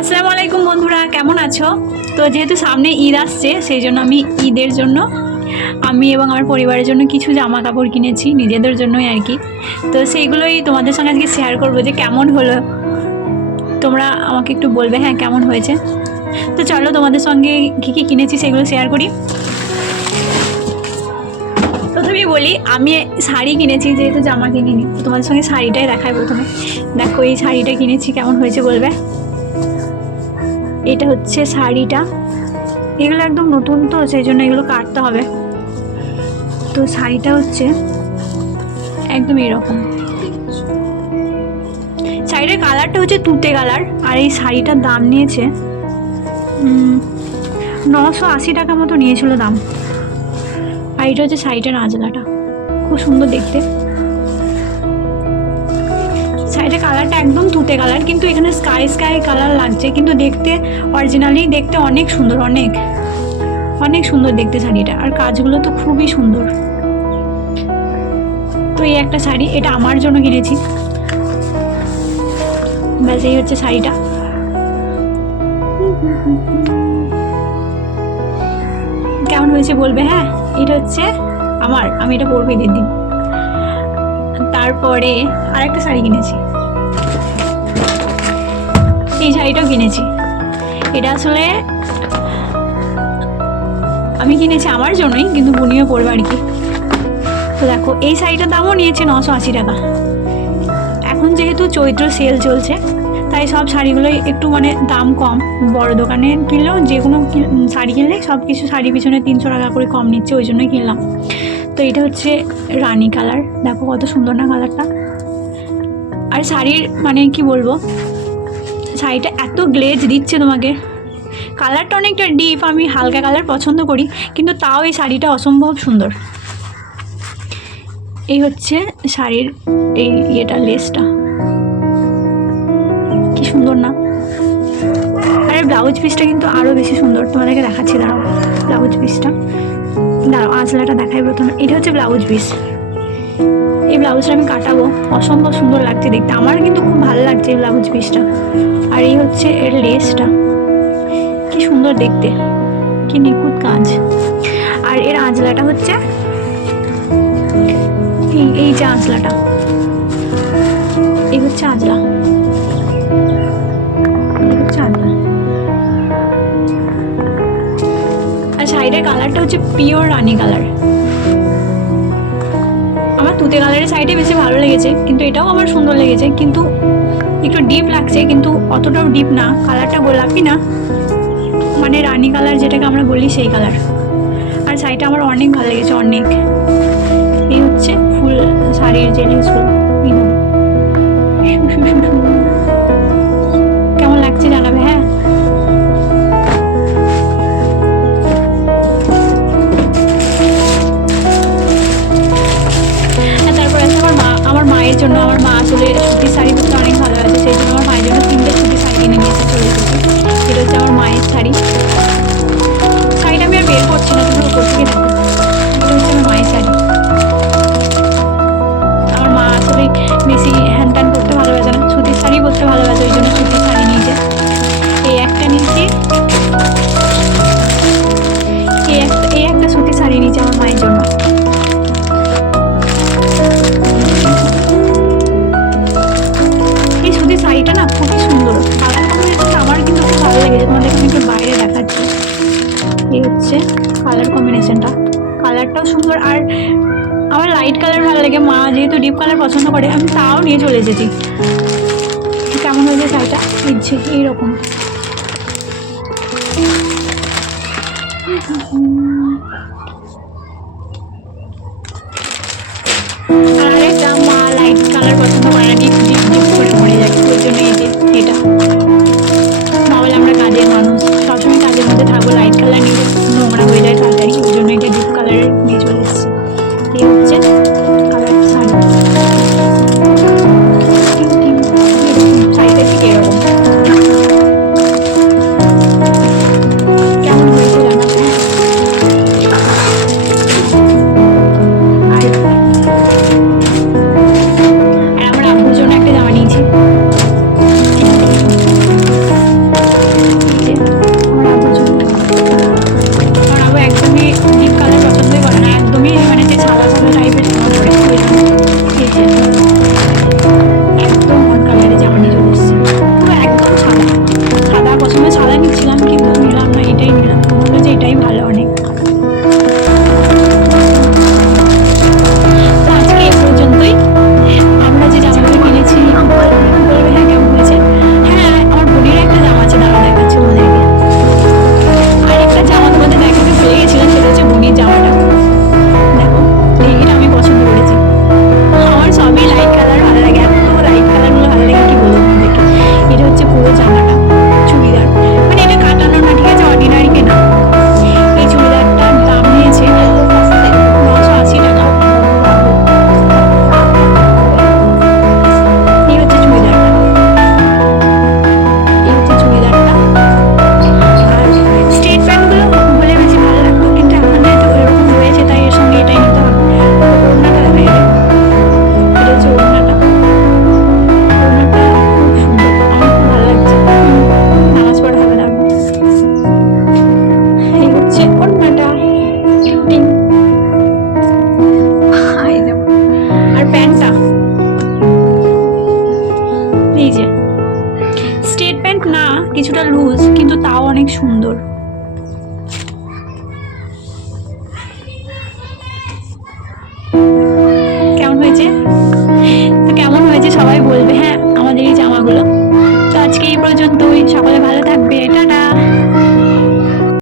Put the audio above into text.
আসসালামু আলাইকুম বন্ধুরা, কেমন আছো? তো যেহেতু সামনে ঈদ আসছে, সেই জন্য আমি ঈদের জন্য আমি এবং আমার পরিবারের জন্য কিছু জামা কাপড় কিনেছি, নিজেদের জন্যই আর কি। তো সেইগুলোই তোমাদের সঙ্গে আজকে শেয়ার করবো যে কেমন হলো। তোমরা আমাকে একটু বলবে হ্যাঁ কেমন হয়েছে। তো চলো তোমাদের সঙ্গে কী কী কিনেছি সেগুলো শেয়ার করি। প্রথমেই বলি, আমি শাড়ি কিনেছি, যেহেতু জামা কিনিনি। তোমাদের সঙ্গে শাড়িটাই দেখাই প্রথমে। দেখো এই শাড়িটা কিনেছি, কেমন হয়েছে বলবে। এটা হচ্ছে শাড়িটা, এগুলো একদম নতুন তো সেই জন্য এগুলো কাটতে হবে। তো শাড়িটা হচ্ছে একদম এরকম। শাড়িটার কালারটা হচ্ছে তুতে কালার, আর এই শাড়িটার দাম নিয়েছে 980 টাকা মতো নিয়েছিল দাম। আর এটা হচ্ছে শাড়িটার আঁচলাটা, খুব সুন্দর দেখতে। শাড়িটার কালারটা একদম তুতে কালার, কিন্তু এখানে স্কাই স্কাই কালার লাগছে, কিন্তু দেখতে অরিজিনালি দেখতে অনেক সুন্দর, অনেক অনেক সুন্দর দেখতে শাড়িটা। আর কাজগুলো তো খুবই সুন্দর। তো এই একটা শাড়ি, এটা আমার জন্য কিনেছি। ব্যাস এই হচ্ছে শাড়িটা। কেমন হয়েছে বলবে হ্যাঁ। এটা হচ্ছে আমি এটা পরবো ঈদের দিন। তারপরে আর একটা শাড়ি কিনেছি, এই শাড়িটাও কিনেছি। এটা আসলে আমি কিনেছি আমার জন্যই, কিন্তু বুনিও পরবে আর কি। তো দেখো এই শাড়িটার দামও নিয়েছে 980 টাকা। এখন যেহেতু চৈত্র সেল চলছে, তাই সব শাড়িগুলোই একটু দাম কম। বড় দোকানে কিনলেও যে কোনো শাড়ি কিনলে সব কিছু শাড়ি পিছনে 300 টাকা করে কম নিচ্ছে, ওই জন্যই কিনলাম। তো এটা হচ্ছে রানী কালার, দেখো কত সুন্দর না কালারটা। আর শাড়ির কি বলবো, শাড়িটা এত গ্লেজ দিচ্ছে তোমাকে। কালারটা অনেকটা ডিপ, আমি হালকা কালার পছন্দ করি, কিন্তু তাও এই শাড়িটা অসম্ভব সুন্দর। এই হচ্ছে শাড়ির এই লেসটা, কি সুন্দর না। আর ব্লাউজ পিসটা কিন্তু আরও বেশি সুন্দর, তোমাদেরকে দেখাচ্ছি, দাঁড়াও ব্লাউজ পিসটা, দাঁড়াও আঁচলাটা দেখাই প্রথমে। এটা হচ্ছে ব্লাউজ পিস, এই ব্লাউজটা আমি কাটাবো, অসম্ভব সুন্দর লাগছে দেখতে, আমার কিন্তু খুব ভালো লাগছে এই ব্লাউজ পিসটা। আর এই হচ্ছে এর লেসটা, কি সুন্দর দেখতে, কি নিখুঁত কাজ। আর এর আঁচলাটা হচ্ছে এই যে আঁচলাটা, এই হচ্ছে আঁচলা, আর শাড়িটার কালারটা হচ্ছে পিওর রানী কালার। আমার তুতে কালারের শাড়িটাই বেশি ভালো লেগেছে, কিন্তু এটাও আমার সুন্দর লেগেছে, কিন্তু একটু ডিপ লাগছে, কিন্তু অতটাও ডিপ না। কালারটা গোলাপি না, রানী কালার যেটাকে আমরা বলি সেই কালার। আর শাড়িটা আমার অনেক ভালো লেগেছে, অনেক। এই হচ্ছে ফুল শাড়ির যে লেসগুলো, কেমন লাগছে জানাবে হ্যাঁ। তারপর আছে আমার মায়ের জন্য। আমার মা আসলে সুতির শাড়ি পরতে অনেক ভালোবাসে, সেই জন্য আমার মায়ের জন্য 3টে সুতির শাড়ি কিনে নিয়ে এসে চলে এসেছি। এটা হচ্ছে আমার মায়ের শাড়ি। শাড়িটা আমি আর বের করছি না, তুমি উপর থেকে দেখো। এটা হচ্ছে আমার মায়ের শাড়ি। আমার মা আসলে বেশি হ্যান ত্যান করতে ভালোবাসে না, সুতির শাড়ি পরতে ভালোবাসে, ওই জন্য সুতির শাড়ি নিয়েছে। এই একটা নিয়েছি, এই একটা সুতির শাড়ি নিয়েছে আমার মায়ের জন্য। এই সুতির শাড়িটা না খুবই সুন্দর, কালার কম্বিনেশনটা আমার কিন্তু খুব ভালো লেগেছে, তোমাদেরকে আমি একটু বাইরে দেখাচ্ছি। এই হচ্ছে কালার কম্বিনেশনটা, কালারটাও সুন্দর। আর আমার লাইট কালার ভালো লাগে, মা যেহেতু ডিপ কালার পছন্দ করে, আমি তাও নিয়ে চলে এসেছি। কেমন হয়েছে শাড়িটা, ইচ্ছে এইরকম। আর একটা মা লাইট কালার পছন্দ করে না, ডিপ ডিপ ডিপ করে পড়ে যায়, ওই জন্য এই যে এটা। মা বলে আমরা কাজের মানুষ, সবসময় কাজের মধ্যে থাকবো, লাইট কালার নিয়ে নোংরা হয়ে যায় তাড়াতাড়ি, ওই জন্য এটা ডিপ কালারের নিয়ে চলে এসেছি। এই হচ্ছে কালার শাড়ি, শাড়িটা ঠিক এরকম। কেমন হয়েছে জানাবে। আর প্যান্টটা, এই যে স্ট্রেট প্যান্ট না, কিছুটা লুজ, কিন্তু তাও অনেক সুন্দর। কেমন হয়েছে? তো কেমন হয়েছে সবাই বলবে হ্যাঁ আমাদের এই জামাগুলো। তো আজকে এই পর্যন্তই, সকলে ভালো থাকবে, টাটা।